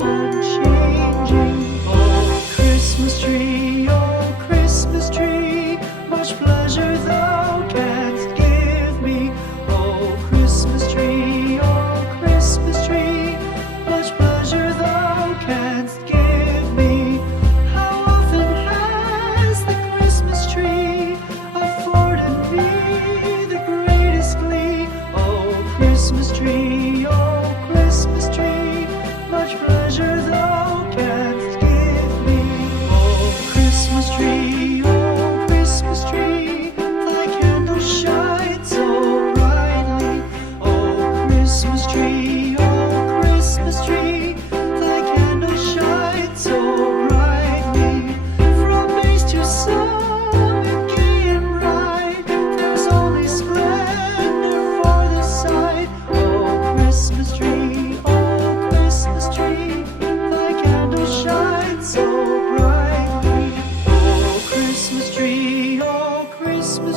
unchanging. Oh, Christmas tree, much pleasure thou canst give me. Oh, Christmas tree, much pleasure thou canst give me. How often has the Christmas tree afforded me the greatest glee? Oh, Christmas tree, much pleasure thou canst give me. Oh, Christmas tree, thy candles shine so brightly. Oh, Christmas tree, thy candles shine so brightly. From base to summit, gay and bright, there's only splendor for the sight. Oh, Christmas tree, thy candles shine so brightly. Oh, Christmas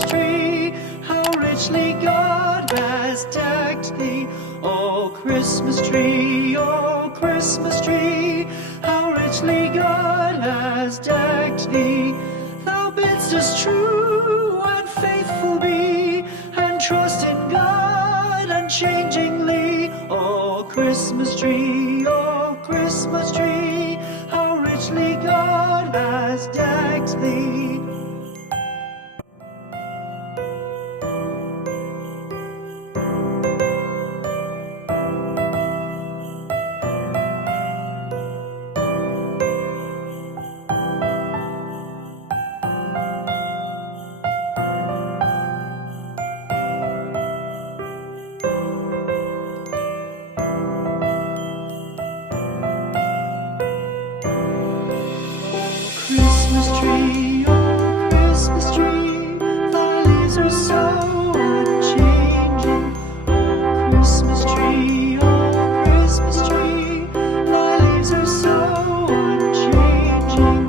tree, how richly God has decked thee. Oh, Christmas tree, how richly God has decked thee. Thou bidst us true and faithful be, and trust in God unchangingly. Oh, Christmas tree, how richly God has decked thee. Christmas tree, thy leaves are so unchanging. Oh, Christmas tree, thy leaves are so unchanging.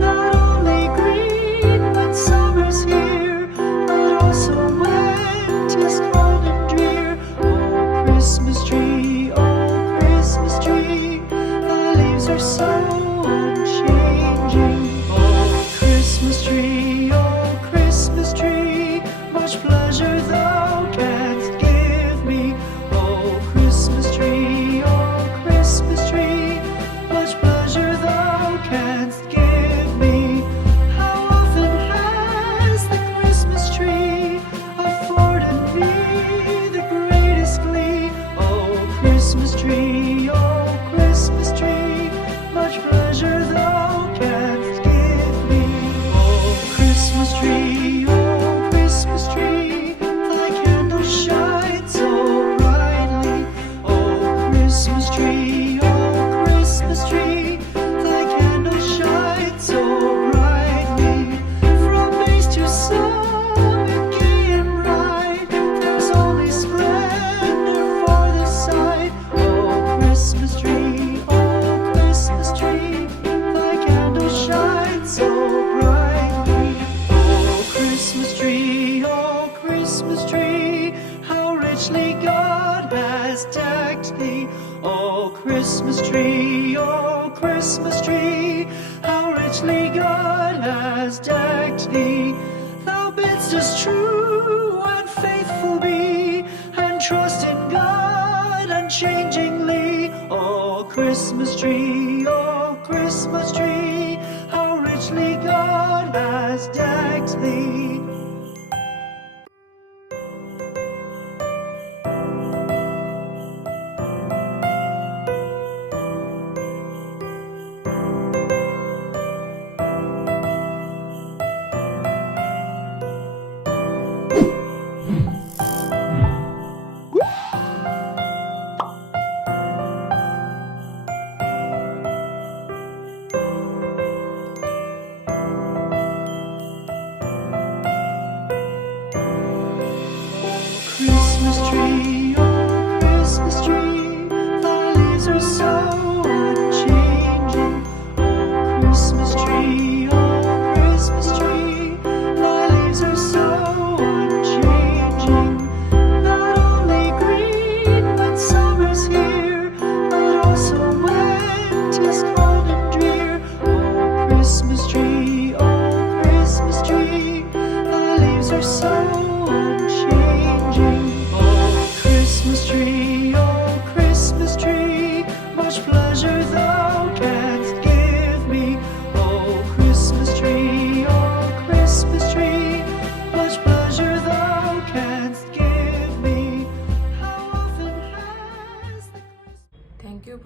Not only green when summer's here, but also when 'tis cold and drear. Oh, Christmas tree, thy leaves are so unchanging. Oh, Christmas tree, much pleasure thou canst give me. Oh, Christmas tree, much pleasure thou canst give me. How often has the Christmas tree afforded me the greatest glee? Oh, Christmas tree, much pleasure thou canst give me. Oh, Christmas tree, thy candles shine so brightly. Oh, Christmas tree, thy candles shine so brightly. From base to summit, gay and bright, there's only splendor for the sight. Oh, Christmas tree, thy candles shine so brightly. Oh, Christmas tree, how richly God has decked thee. Oh, Christmas tree, how richly God has decked thee. Thou bidst us true and faithful be, and trust in God unchangingly. Oh, Christmas tree, how richly God has decked thee.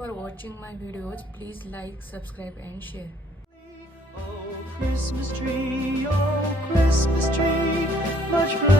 for watching my videos. Please like, subscribe and share. Oh, Christmas tree, much brighter.